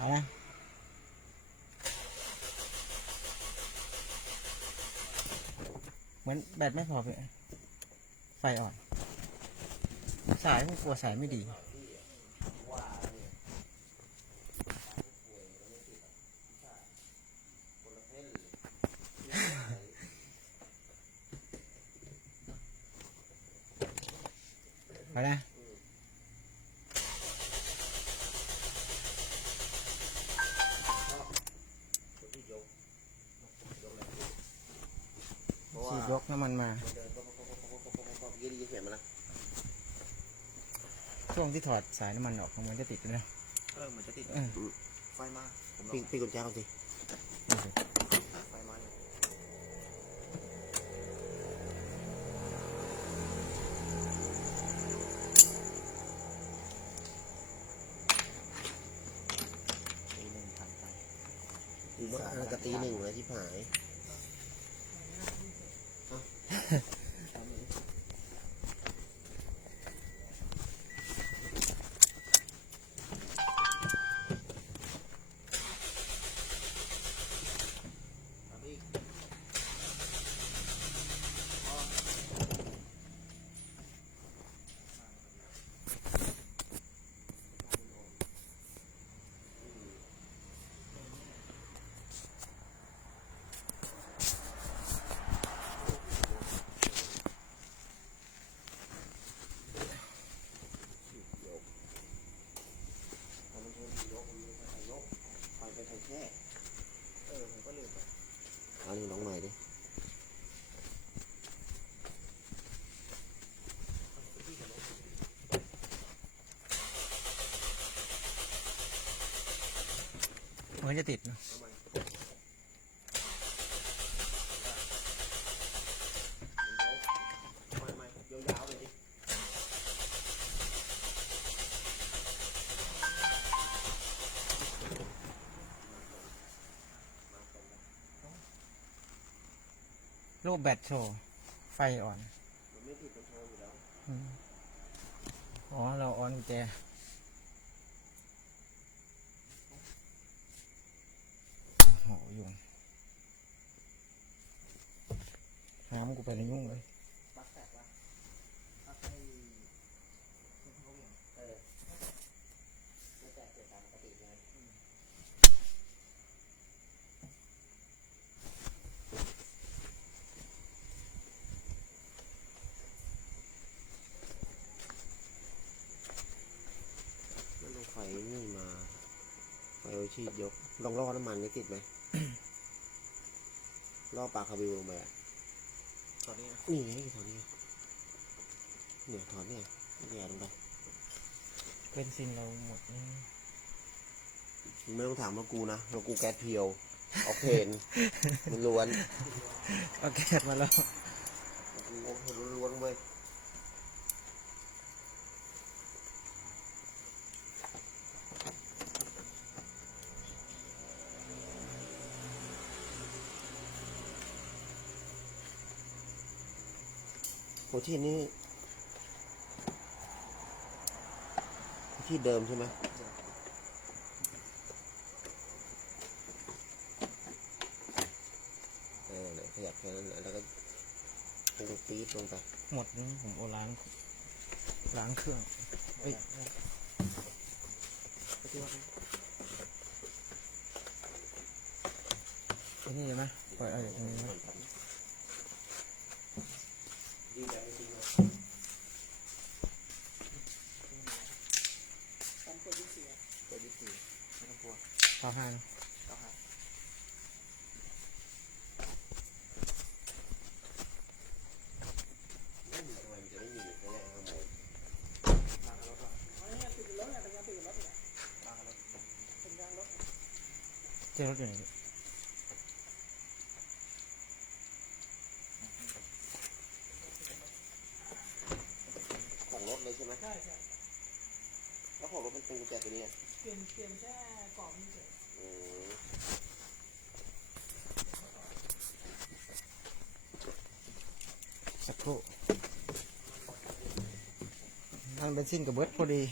เอาละเหมือนแบตไม่พอเลยไฟอ่อนสายผมกลัวสายไม่ดีไปนะฉีดยกน้ำมันมาช่วงที่ถอดสายน้ำมันออกมันจะติดเลยนะเหมือนจะติดไฟมาปีกุญแจเขาสิไฟมากตีหนึ่งเลยที่ผายเอานี่น้องใหม่ดิมันจะติดนะรูปแบตโชว์ไฟอ่อนอ๋อเราออนกุญแจโอ้โหยุงน้ำกูไปในยุ่งเลยไฟนี่มาไฟโอชีดยกลองล่อน้ำมันนี่ติดไหม ล่อปลาคาบิวลงไปตอนนี้นี่ไงถอนนี่เนี่ยถอนเนี่ยแย่ลงไปเป็นซินเราหมดนี่ไม่ต้องถามว่ากูนะเรากูแก๊สเพียวออกเพนมันล้วนเอาแก๊สมาแล้วกูล้วนเว้ยโอชีนี่ที่เดิมใช่ไหมขยับแค่นั้นแล้วก็ปี๊ดลงไปหมดนี่ผมโอล้างเครื่องเอ้ยนี่ใช่ไหมปล่อยอะไรตรงนี้ไหมเก้าห้าเจ้ารถอยู่ไหนของรถเลยใช่ไหมใช่แล้วของรถมันเป็นกุญแจตัวนี้เปลี่ยนแค่กล่องนี่เฉยสักครู่นั่งเบนซินกับเบิร์ดพอดี